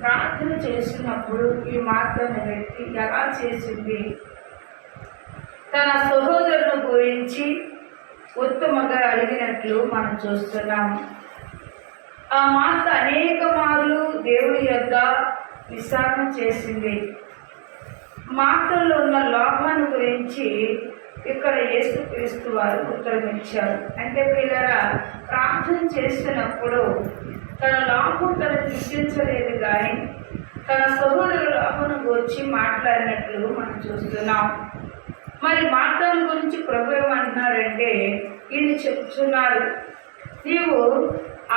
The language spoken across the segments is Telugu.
ప్రార్థన చేసినప్పుడు ఈ మార్గం వ్యక్తి ఎలా చేసింది, తన సహోదరుల గురించి ఉత్తమంగా అడిగినట్లు మనం చూస్తున్నాము. ఆ మాట అనేక మార్లు దేవుడి యొద్ద విచారణ చేసింది. మాటల్లో ఉన్న లోపాన్ని గురించి ఇక్కడ యేసుక్రీస్తు వారు ఉత్తరం ఇచ్చారు. అంటే పిల్లరా, ప్రార్థన చేసినప్పుడు తన లోపం తను గుర్తించలేదు, కానీ తన సహోదరుల లోపను గురించి మాట్లాడినట్లు మనం చూస్తున్నాం. మరి మాటల గురించి ప్రభు ఏమంటున్నారంటే, ఇది చెప్తున్నారు, నీవు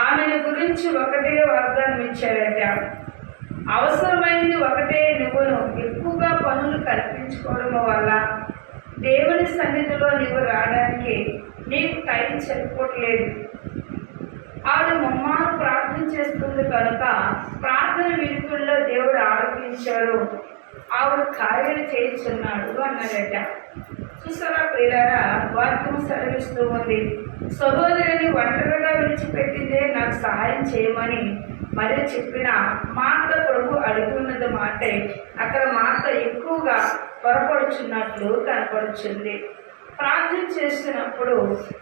ఆమెను గురించి ఒకటే వాగ్దానం ఇచ్చారట, అవసరమైంది ఒకటే, నువ్వును ఎక్కువగా పనులు కల్పించుకోవడం వల్ల దేవుని సన్నిధిలో నీవు రావడానికి నీకు టైం సరిపోవట్లేదు. ఆవిడ ముమ్మారు ప్రార్థన చేస్తుంది కనుక ప్రార్థన విలువల్లో దేవుడు ఆరోపించాడు, ఆవిడ కార్యాలు చేస్తున్నాడు అన్నారట. చూసారా ప్రియులారా, వాక్యం సెలవిస్తూ ఉంది, సహోదరుని ఒంటరిగా విడిచిపెట్టిందే నాకు సహాయం చేయమని మరి చెప్పిన మాట ప్రభు అడుగున్నది మాటే. అక్కడ మాట ఎక్కువగా పొరపడుచున్నట్లు కనపడుచుంది. ప్రార్థన చేస్తున్నప్పుడు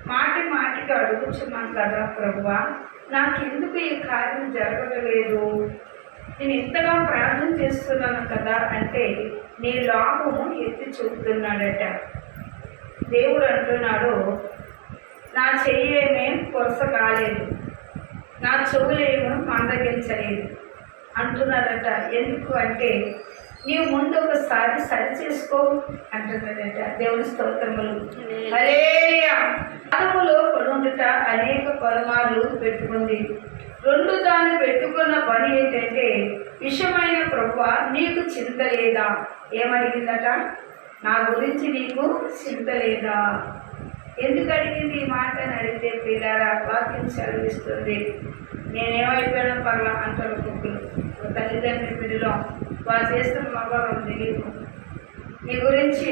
మాటి మాటికి అడుగుచున్నాను కదా ప్రభువా, నాకెందుకు ఈ కార్యం జరగలేదు, నేను ఇంతగా ప్రార్థన చేస్తున్నాను కదా అంటే నీ లోపము ఎత్తి చూపుతున్నాడట. దేవుడు అంటున్నాడు, నా చెయ్యేమేం కొరస కాలేదు, నా చెవులేమో మందగించలేదు అంటున్నాడట. ఎందుకు అంటే నీవు ముందు ఒకసారి సరి చేసుకో అంటున్నాడట. దేవుని స్తోత్రములు. హల్లెలూయా. పాదములో పడుండుట అనేక పరమాలు పెట్టుకుంది. రెండు దాన్ని పెట్టుకున్న పని ఏంటంటే, విషమైన ప్రభువా నీకు చింత లేదా? ఏమడిగిందట? నా గురించి నీకు చింత లేదా? ఎందుకు అడిగింది ఈ మాట అని అడిగితే పిల్లారా, వాక్యం సెలవిస్తుంది, నేనేమైపోయినా పర్లా అంటారు కుక్కలు. తల్లిదండ్రి పిల్లలు వారు చేస్తున్న మగవాళ్ళం తెలియదు. నీ గురించి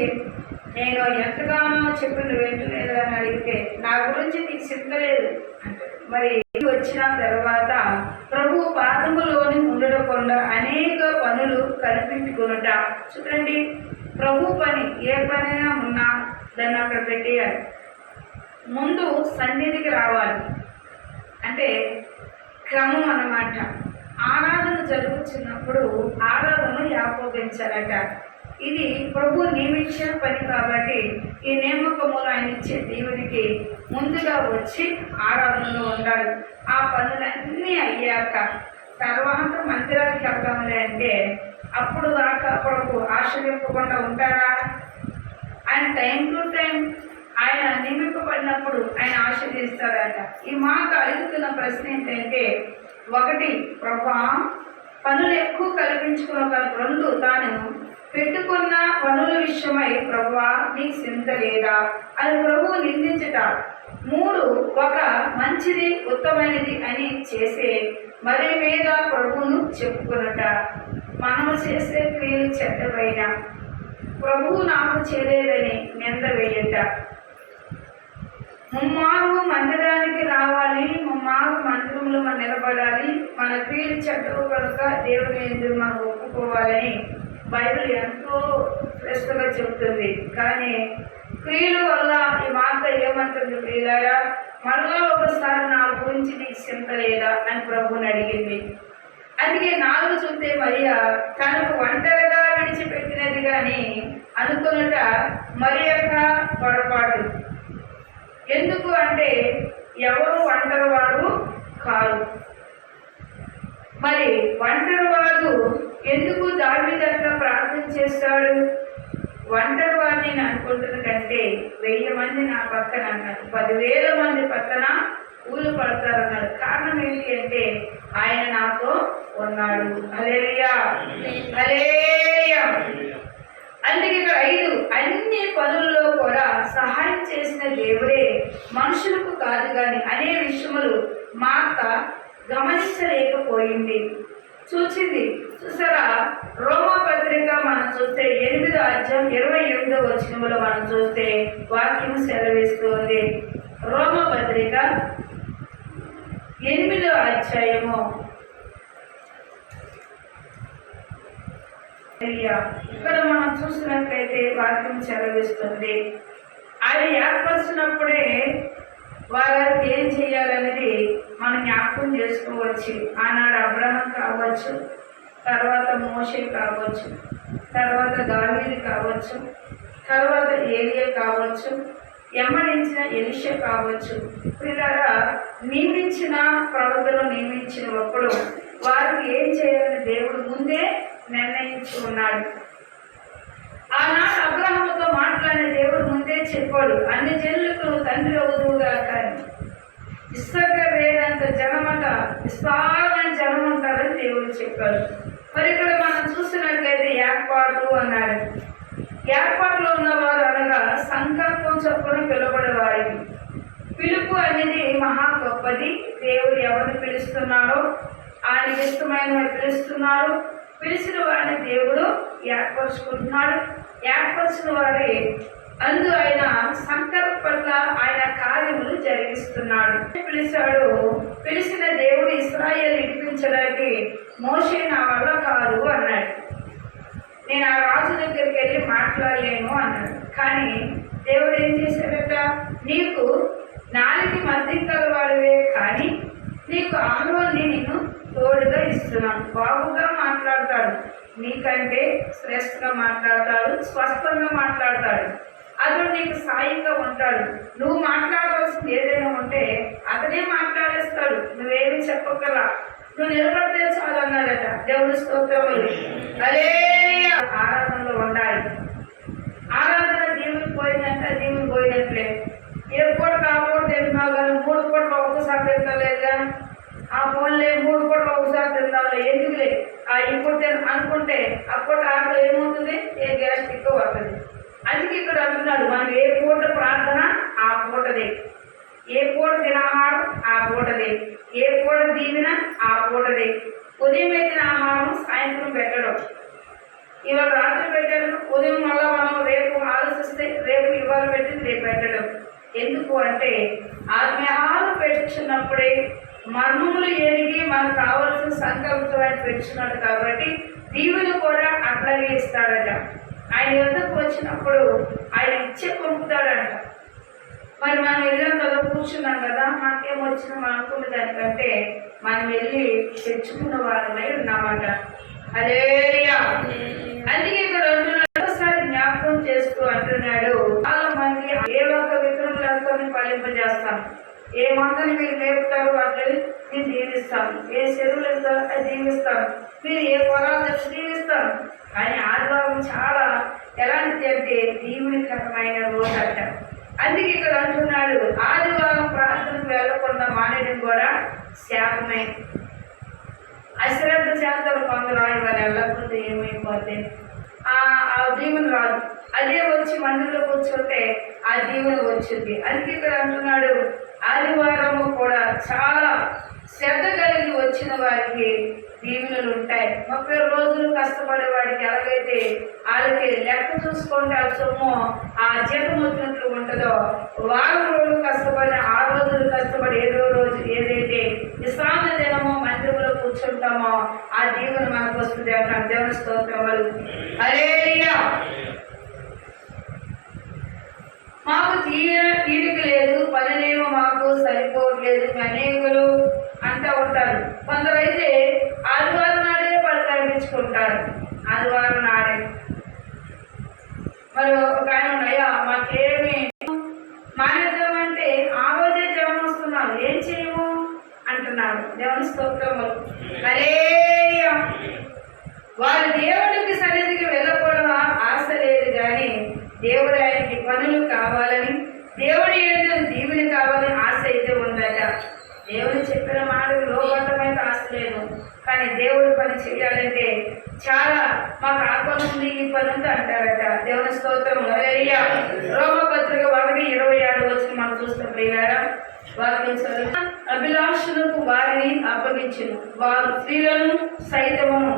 నేను ఎంతగానో చెప్పిన వింటలేదు అని అడిగితే నా గురించి నీకు చింతలేదు అంటే, మరి వచ్చిన తర్వాత ప్రభు పాదములోని ఉండకుండా అనేక పనులు కల్పించుకునుట. చూడండి, ప్రభు పని ఏ పనైనా ఉన్నా దాన్ని అక్కడ పెట్టేయాలి. ముందు సన్నిధికి రావాలి అంటే క్రమం అన్నమాట. ఆరాధన జరుగుతున్నప్పుడు ఆరాధనను యాకోబించాలట. ఇది ప్రభు నియమించిన పని కాబట్టి ఈ నియామకములు ఆయన ఇచ్చే దేవునికి ముందుగా వచ్చి ఆరాధనలో ఉండాలి. ఆ పనులన్నీ అయ్యాక తర్వాత మందిరానికి వెళ్దాంలే అంటే అప్పుడు దాకా ప్రభు ఆశ్రయింపకుండా ఉంటారా? ఆయన టైం టు టైం ఆయన నియమింపబడినప్పుడు ఆయన ఆశీర్వదిస్తారట. ఈ మాట అడుగుతున్న ప్రశ్న ఏంటంటే, ఒకటి, ప్రభా పనులు ఎక్కువ కల్పించుకున్న రెండు, తాను పెట్టుకున్న పనుల విషయమై ప్రభువా నీకు చింత లేదా అని ప్రభువు నిందించట. మూడు, ఒక మంచిది ఉత్తమైనది అని చేసే మరి మీద ప్రభువును చెప్పుకున్నట. మనము చేసే క్రియలు చెడ్డవైనా ప్రభువు నాకు చేయలేదని నింద వేయట. ముమ్మారు మందిరానికి రావాలి, ముమ్మారు మందిరంలో మనం నిలబడాలి, మన క్రియలు చెడ్డవు కనుక దేవుని ఎదురు మనం ఒప్పుకోవాలని బైబిల్ ఎంతో స్పష్టంగా చెబుతుంది. కానీ క్రియల వల్ల ఈ మాట ఏమంటుంది ప్రియులారా? మళ్ళా ఒకసారి నా గురించి నీకు చింత లేదా అని ప్రభువుని అడిగింది. అందుకే 4 చూస్తే మరియా తనకు ఒంటరిగా విడిచిపెట్టినది కానీ అనుకున్నట మరి యొక్క పొరపాటు. ఎందుకు అంటే ఎవరు ఒంటరి వాడు కాదు. మరి ఒంటరి వాడు ఎందుకు దావీదు అట్లా ప్రార్థన చేస్తాడు? ఒంటరి వాడిని నేను అనుకుంటున్న కంటే 1000 మంది నా పక్కన అన్నాడు, 10,000 మంది పక్కన ఊళ్ళు పడతారన్నాడు. కారణం ఏంటి అంటే ఆయన నాతో ఉన్నాడు. హల్లెలూయా, హల్లెలూయా. అందుకే ఇక్కడ 5, అన్ని పనుల్లో కూడా సహాయం చేసిన దేవుడే, మనుషులకు కాదు కానీ అనే విషయములు మార్త గమనించలేకపోయింది. చూసారా, రోమా పత్రిక మనం చూస్తే 8వ అధ్యాయం 28వ వచనంలో మనం చూస్తే వాక్యం సెలవిస్తుంది. రోమా పత్రిక 8వ అధ్యాయము ఇక్కడ మనం చూసినట్లయితే వాక్యం చెలవిస్తుంది. అది ఏర్పరిచినప్పుడే వారికి ఏం చేయాలనేది మనం జ్ఞాపకం చేసుకోవచ్చు. ఆనాడు అబ్రహం కావచ్చు, తర్వాత మోషే కావచ్చు, తర్వాత దావీదు కావచ్చు, తర్వాత ఏలియా కావచ్చు, ఎమ్మడించిన ఎలీషా కావచ్చు. పిల్లరా నియమించిన ప్రవక్తలు నియమించినప్పుడు వారికి ఏం చేయాలని దేవుడు ముందే నిర్ణయించి ఉన్నాడు. ఆనాడు అబ్రహాముతో మాట్లాడిన దేవుడు ముందే చెప్పాడు, అన్ని జనులకు తండ్రి అవుదువుగా. కానీ ఇసుక వేరంత జనమట, విస్తారమైన జనం ఉంటారని దేవుడు చెప్పాడు. మరి ఇక్కడ మనం చూసినట్లయితే ఏర్పాటు అన్నాడు. ఏర్పాటులో ఉన్నవారు అనగా సంకల్పం చొప్పున పిలువబడేవారికి. పిలుపు అనేది మహా గొప్పది. దేవుడు ఎవరిని పిలుస్తున్నాడో ఆయనకి ఇష్టమైన పిలుస్తున్నాడు. పిలిచిన వారిని దేవుడు ఏర్పరచుకుంటున్నాడు. ఏర్పరిచిన వారి అందు ఆయన సంకల్ప పట్ల ఆయన కార్యములు జరిగిస్తున్నాడు. పిలిచాడు. పిలిచిన దేవుడు ఇశ్రాయేలు విడిపించడానికి మోషే నా వల్ల కాదు అన్నాడు. నేను ఆ రాజు దగ్గరికి వెళ్ళి మాట్లాడలేను అన్నాడు. కానీ దేవుడు ఏం చేశాడట, నీకు నాలుగు మధ్య వాడివే, కానీ నీకు ఆరోని నేను తోడుగా ఇస్తున్నాను. బాగుగా మాట్లాడతాడు, నీకంటే శ్రేష్టంగా మాట్లాడతాడు, స్పష్టంగా మాట్లాడతాడు. అతడు నీకు సాయంగా ఉంటాడు. నువ్వు మాట్లాడవలసింది ఏదైనా ఉంటే అతనే మాట్లాడేస్తాడు, నువ్వేమి చెప్పగలరా, నువ్వు నిలబడితే చాలు అన్నాడట. దేవుడి స్తోత్రములు. హల్లెలూయా. ఆరాధనలో ఉండాలి. ఆరాధన దేవుడికి పోయిందంటే దేవుడికి పోయినట్లే. ఏ పూట కాకపోతే తింటున్నావు కానీ 3 పూటలు ఒక్కసారి తింటలేదుగా. ఆ ఫోన్లే 3 పూటలు ఒకసారి తిందాంలే, ఎందుకులే ఇప్పుడు అనుకుంటే అప్పుడు ఆటలు ఏమవుతుంది, ఏ గ్యాస్ట్రిక్ వస్తుంది. అందుకే ఇక్కడ అంటున్నాడు, మనం ఏ పూట ప్రార్థన ఆ పూటదే, ఏ పూట తినాహారం ఆ పూటదే, ఏ పూట దీవెన ఆ పూటదే. ఉదయం పెట్టిన ఆహారం సాయంత్రం పెట్టడం. ఇవాళ రాత్రి పెట్టడం, ఉదయం మళ్ళీ మనం రేపు ఆలోచిస్తే రేపు ఇవాళ పెట్టింది రేపు పెట్టడం. ఎందుకు అంటే ఆత్మీయాలు పెట్టుకున్నప్పుడే మర్మములు ఎరిగి మనకు కావలసిన సంకల్పాన్ని పెట్టుకున్నాడు. కాబట్టి దీవులు కూడా అట్లాగే ఇస్తాడట. ఆయన వద్దకు వచ్చినప్పుడు ఆయన ఇచ్చే పంపుతాడంట. మరి మనం వెళ్ళిన కదా కూర్చున్నాం కదా, మనకేమొచ్చినా మనం అనుకున్న దానికంటే మనం వెళ్ళి తెచ్చుకున్న వారమై ఉన్నామట. హల్లెలూయా. అందుకే ఇక్కడ అంటున్నాడు, ఒకసారి జ్ఞాపకం చేస్తూ అంటున్నాడు, చాలా మంది ఏ ఒక్క విగ్రహం ఫలింపజేస్తాం, ఏ మందని మీరు మేపుతారు వాటిని నేను దీవిస్తాను, ఏ చెరువులు వెళ్తారు అది దీవిస్తాను, మీరు ఏ పొలాలు తెచ్చి దీవిస్తాను. కానీ ఆదివారం చాలా ఎలాంటిది అంటే దీవునికరమైన రోజు అంట. అందుకే ఇక్కడ అంటున్నాడు, ఆదివారం ప్రార్థనకు వెళ్ళకుండా మానేయడం కూడా శాపమే. అశ్రద్ధ చేస్తారు కొందరు, ఇవాళ వెళ్ళకపోతే ఏమైపోతే ఆ దీవెన రాదు. అదే వచ్చి మందిరంలో కూర్చుంటే ఆ దీవెన వచ్చింది. అందుకే ఇక్కడ అంటున్నాడు, ఆదివారము కూడా చాలా శ్రద్ధ కలిగి వచ్చిన వారికి దీవెనలు ఉంటాయి. 30 రోజులు కష్టపడే వాడికి ఎలాగైతే వాళ్ళకి లెక్క చూసుకుంటే ఆ సొమ్ము ఆ జీతం వచ్చినట్లు ఉంటుందో, వారం రోజులు కష్టపడి 6 రోజులు కష్టపడి 7వ రోజు ఏదైతే విశ్రాంతి దినమో మందిరంలో కూర్చుంటామో ఆ దీవెన మనకు వస్తుంది అంటారు. దేవుని స్తోత్రములు. హల్లెలూయా. మాకు తీరిక లేదు, పనిలేమో మాకు సరిపోవట్లేదు అనేకులు అంటూ ఉంటారు. కొందరైతే ఆదివారం నాడే పని కనిపించుకుంటారు. ఆదివారం నాడే మరి ఒక ఆయన ఉన్నాయా, మాకేమి మానేద్దామంటే ఆ రోజే జనం వస్తున్నారు, ఏం చేయము అంటున్నారు. దేవుని స్తోత్రములు. హల్లెలూయా. వారు దేవుడికి సన్నిధికి వెళ్ళకూడదు ఆశ లేదు, కానీ దేవుడు ఆయనకి పనులు కావాలని, దేవుడి ఏదో దీవుని కావాలని ఆశ అయితే ఉందట. దేవుడు చెప్పిన మాటకు లోబట్టమైతే ఆశ లేదు, కానీ దేవుడి పని చేయాలంటే చాలా మాకు ఆ పని ఉంది ఈ పని ఉంది అంటారట. దేవుని స్తోత్రం. హల్లెలూయా. రోమపత్రిక 1:27 వచ్చి మనం చూస్తే ప్రియులారా, వాక్యం చదువు, అభిలాషులకు వారిని అప్పగించును, వారు స్త్రీలను సైతమును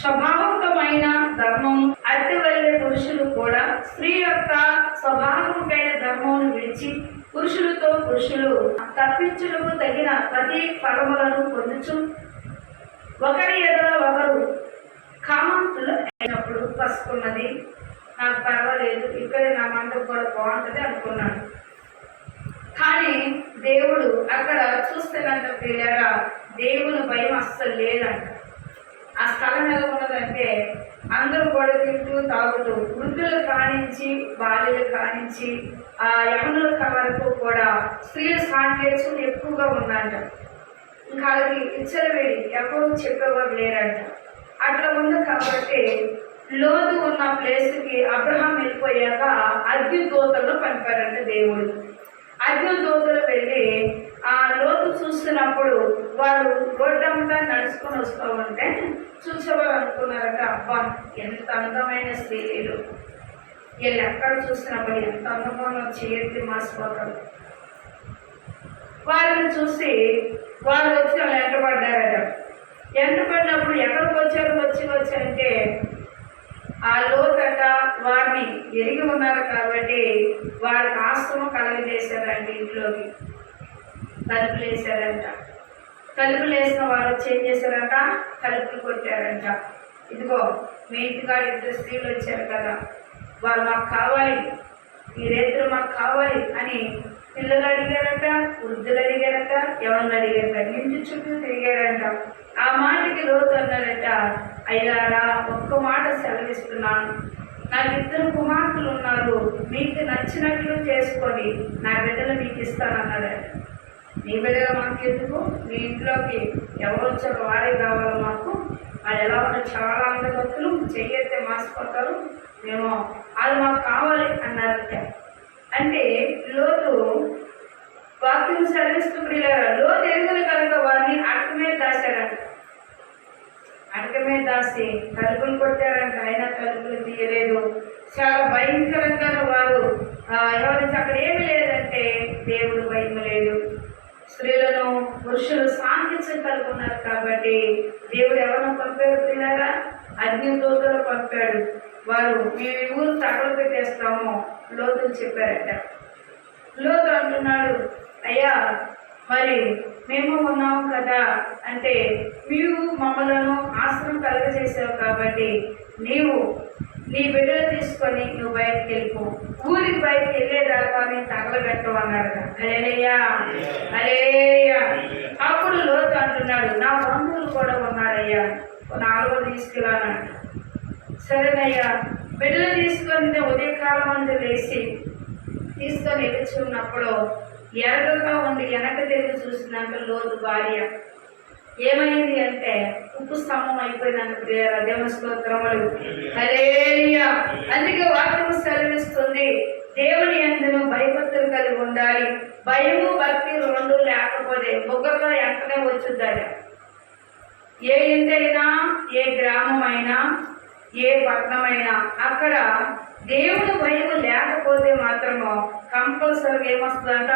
స్వభావకమైన ధర్మం అట్టి వల్లే పురుషులు కూడా స్త్రీ యొక్క స్వభావకమైన ధర్మమును విడిచి పురుషులతో పురుషులు తప్పించులకు తగిన ప్రతి ఫలములను పొందుచు ఒకరి ఎదుర ఒకరు కామంతులు అయినప్పుడు పసుకున్నది. నాకు పర్వాలేదు, ఇక్కడే నా మంటకు కూడా బాగుంటుంది అనుకున్నాను. కానీ దేవుడు అక్కడ చూస్తేనంట పిల్లరా, దేవుని భయం అస్సలు లేదంట. ఆ స్థలం ఎలా ఉన్నదంటే అందరూ కూడా తింటూ తాగుతూ, వృద్ధులు కానించి బాల్యులు కానించి యవనుల వరకు కూడా స్త్రీల సాంకేత్యం ఎక్కువగా ఉందంట. ఇంకా వాళ్ళకి ఇచ్చలవేడి ఎవరు చెప్పేవారు లేరంట. అట్లా ఉంది కాబట్టి లోతు ఉన్న ప్లేస్కి అబ్రహాం వెళ్ళిపోయాక అగ్ని దూతలను పంపారంట దేవుడు. అగ్ని దూతలు వెళ్ళి ఆ లోతు చూస్తున్నప్పుడు వాళ్ళు రోడ్డంతా నడుచుకొని వస్తూ ఉంటే చూసేవారు అనుకున్నారట, అబ్బా ఎంత అందమైన స్త్రీలు, వీళ్ళు ఎక్కడ చూసినప్పుడు ఎంత అందమైన చేయొద్దు మాసిపోతారు. వాళ్ళని చూసి వాళ్ళు వచ్చి వాళ్ళు ఎంటపడ్డారట. ఎంటపడినప్పుడు ఎక్కడికి వచ్చారంటే ఆ లోతట వారిని ఎరిగి ఉన్నారు కాబట్టి వారికి ఆశ్రమం కలగజేశారంట. ఇంట్లోకి తలుపులు వేసారంట. తలుపులు వేసిన వారు వచ్చి ఏం చేశారంట, తలుపులు కొట్టారంట. ఇదిగో మీ ఇంటికాడ ఇద్దరు స్త్రీలు వచ్చారు కదా, వారు మాకు కావాలి, ఈ రైతులు మాకు కావాలి అని పిల్లలు అడిగారట, వృద్ధులు అడిగారట, ఎవరిని అడిగారట, ఇంటి చుట్టూ తిరిగారంట. ఆ మాటకి లోతు అన్నారట, అయ్యారా ఒక్క మాట సెలవిస్తున్నాను, నాకు ఇద్దరు కుమార్తెలు ఉన్నారు, మీకు నచ్చినట్లు చేసుకొని నా బిడ్డలు మీకు ఇస్తానన్నారట. నీ బిడ్డలు మాకు ఎందుకు, మీ ఇంట్లోకి ఎవరు వచ్చారో వారే కావాలి మాకు, వాళ్ళు ఎలా ఉన్నారు, చాలా అందగతులు, చెయ్యతే మాసిపోతారు, మేము వాళ్ళు మాకు కావాలి అన్నారట. అంటే లోతు వాక్యం సెలవిస్తూ లోతు ఎరుగులు కనుక వారిని అటక మీద దాశారంట. అటక మీద దాసి తలుపులు కొట్టారంట. అయినా తలుపులు తీయలేదు. చాలా భయంకరంగా వారు ఎవరికి అక్కడ ఏమి లేదంటే దేవుడు భయం లేదు. స్త్రీలను పురుషులు సాంతించం కలిగి ఉన్నారు కాబట్టి దేవుడు ఎవరిని పంపాడు పిల్లరా, అగ్ని దూతలు పంపాడు. వారు మేము ఊరు తగలు పెట్టేస్తాము లోతులు చెప్పారట. లోతు అంటున్నాడు, అయ్యా మరి మేము ఉన్నాము కదా, అంటే మీరు మమ్మలను ఆశ్రమం కలగజేసావు కాబట్టి నీవు నీ బిడ్డలు తీసుకొని నువ్వు బయటకు వెళ్ళిపో, ఊరికి బయటకు వెళ్ళేదాకా మేము తగలబెట్టవు అన్నారట. హల్లెలూయా, హల్లెలూయా. అప్పుడు లోతు అంటున్నాడు, నా బంధువులు కూడా ఉన్నారయ్యా, నాలుగో తీసుకురానంట. సరేనయ్యా, బిడ్డలు తీసుకొని ఉదయకాలం అందు లేచి తీసుకొని ఎదుర్చున్నప్పుడు ఎరగగా ఉండి వెనక తిరిగి చూసినాక లోతు భార్య ఏమైంది అంటే ఉప్పు స్తంభం అయిపోయిందంట. ప్రియరా, దేవుని స్తోత్రములు, హల్లెలూయా. అందుకే వాక్యం సెలవిస్తుంది, దేవుని యందును భయభక్తులు కలిగి ఉండాలి. భయము భక్తి రెండు లేకపోతే బొగ్గగా వెంటనే వచ్చుద్దాడు. ఏ ఇంటైనా, ఏ గ్రామమైనా, ఏ పట్టణమైనా అక్కడ దేవుడు భయం లేకపోతే మాత్రము కంపల్సరీగా ఏమొస్తుందంట,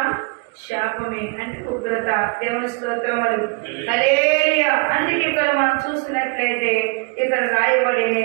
శాపమే, అంటే ఉగ్రత. దేవుని స్తోత్రములు, హల్లెలూయా. అందుకే ఇక్కడ మనం చూసినట్లయితే ఇక్కడ రాయబడినది